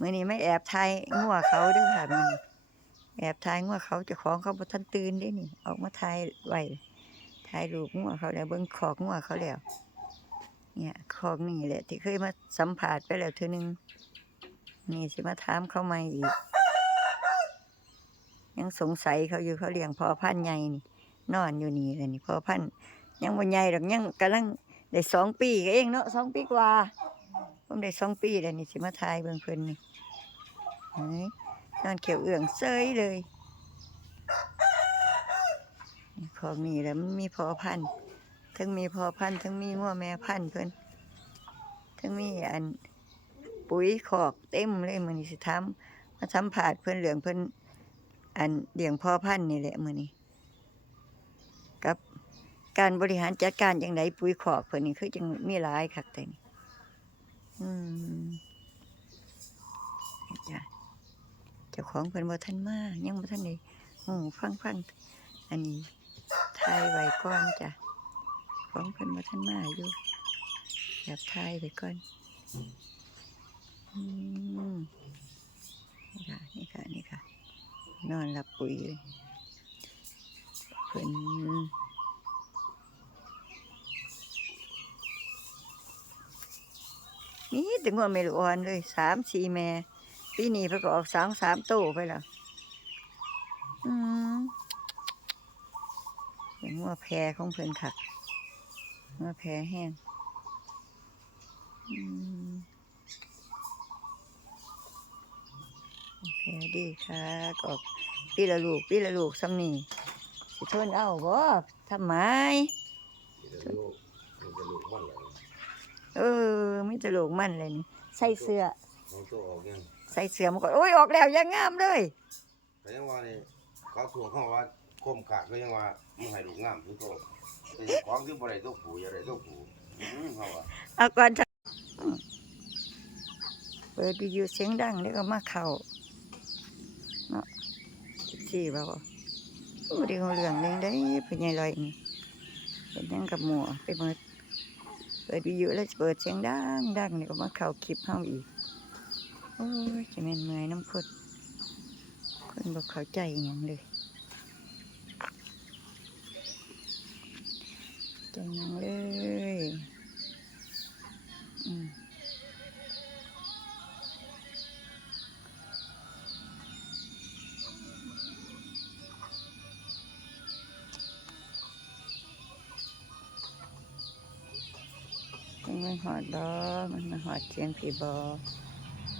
มื่อนี้ไม่แอบทายงัวเขาด้วยค่ะมื่อนี้แอบทายงัวเขาจะของเขาบทันตื่นได้นี่ ออกมาทายไว้ทายรูปงัวเขาแล้วเบิ่งขอกงัวเขาแล้ว เนี่ยขอกนี่แหละที่เคยมาสัมผัสไปแล้วเทื่อนึงนี่สิมาถามเขาใหม่อีก ยังสงสัยเขาอยู่เขาเลี้ยงพอพันใหญ่นี่นอนอยู่นี่เลยนี่พอพันยังบ่ใหญ่ดอกยังกำลังได้สองปีก็เองเนาะสองปีกว่า ผมได้สองปีแล้วนี่สิมาทายเบิ่งเพิ่นนี่นอนเขียวเอื้องเซยเลยนี่ของนี่แล้วมันมีพอพันทั้งมีพอพันทั้งมีงัวแม่พันเพิ่นทั้งมีอันปุ๋ยขอกเต็มเลยมือนี้สิทำมาสัมผัสเพิ่นเหลืองเพิ่นอันเลี้ยงพ่อพันนี่แหละมือนี้กับการบริหารจัดการอย่างไรปุ๋ยขอกเพิ่นนี่คือจังมีหลายคักแต่นี่ อืมจ้ะเจ้าของเพิ่นบ่ทันมายังบ่ทันได้ฮู้ฟังฟังอันนี้ทายไว้ก่อนจ้ะของเพิ่นบ่ทันมาอยู่อยากทายไว้ก่อนอืมนี่ค่ะนี่ค่ะนี่ค่ะ นอนหลับปุ๋ยเลยเพิ่น นี่ถึงว่าไม่รู้อ่อนเลยสามสี่แม่ปีนี้เพิ่นก็ออกสามสามโตไปแล้วอืมเป็นว่าแพรของเพิ่นค่ะว่าแพรแห้งอืมแพรดีค่ะก็ออกปีละลูกปีละลูกซ้ำนี่สิทนเอาบ่ทำไมมีแต่ลูกมีแต่ลูกมันเลย เออไม่จะลูกมันเลยนี่ใส่เสื้อน้องโตออกยังใส่เสื้อมาก่อนโอ้ยออกแล้วยังงามเลยแต่ยังว่านี่เขาทวงเขาว่าคมขาดก็ยังว่ามึงให้ลูกงามทุกโตแต่เจ้าของคือบ่ได้ตัวผู้อย่าได้ตัวผู้อืมเขาว่าเอาก่อนจ้ะอืมเปิดวิทยุเสียงดังแล้วก็มาเข่าเนาะสี่บ่าวโอ้ดีของเรื่องหนึงได้เป็นไงลอยนี่เป็นหยังกับหมัวไปหมดเปิดวิทยุแล้วเปิดเสียงดังดังเนี่ก็มาเข่าคลิปเฮาอีก โอ้ยจะแม่นเมื่อยน้ำพดคนบอกเข้าใจอย่างเลยใจหยังเลย มันหอดดอมันมาหอดเสียงผีบอ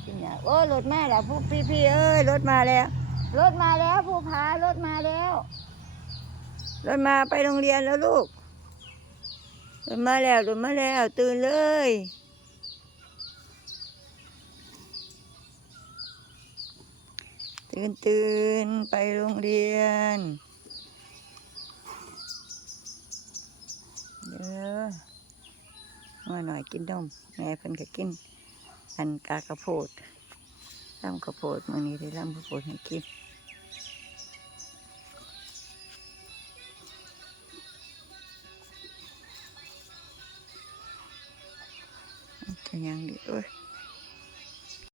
พี่เนี่ยโอ้รถมาแล้วผู้พี่พี่เอ้ยรถมาแล้วรถมาแล้วผู้พารถมาแล้วรถมาไปโรงเรียนแล้วลูกรถมาแล้วรถมาแล้ว ตื่นเลยตื่นตื่นไปโรงเรียนเด้อ มาหน่อยกินนมแม่เพิ่นก็กิน อันกากระโพดลำกระโพดมื่อนี้ได้ลำกระโพดให้กินก็ยังดีโอ้ย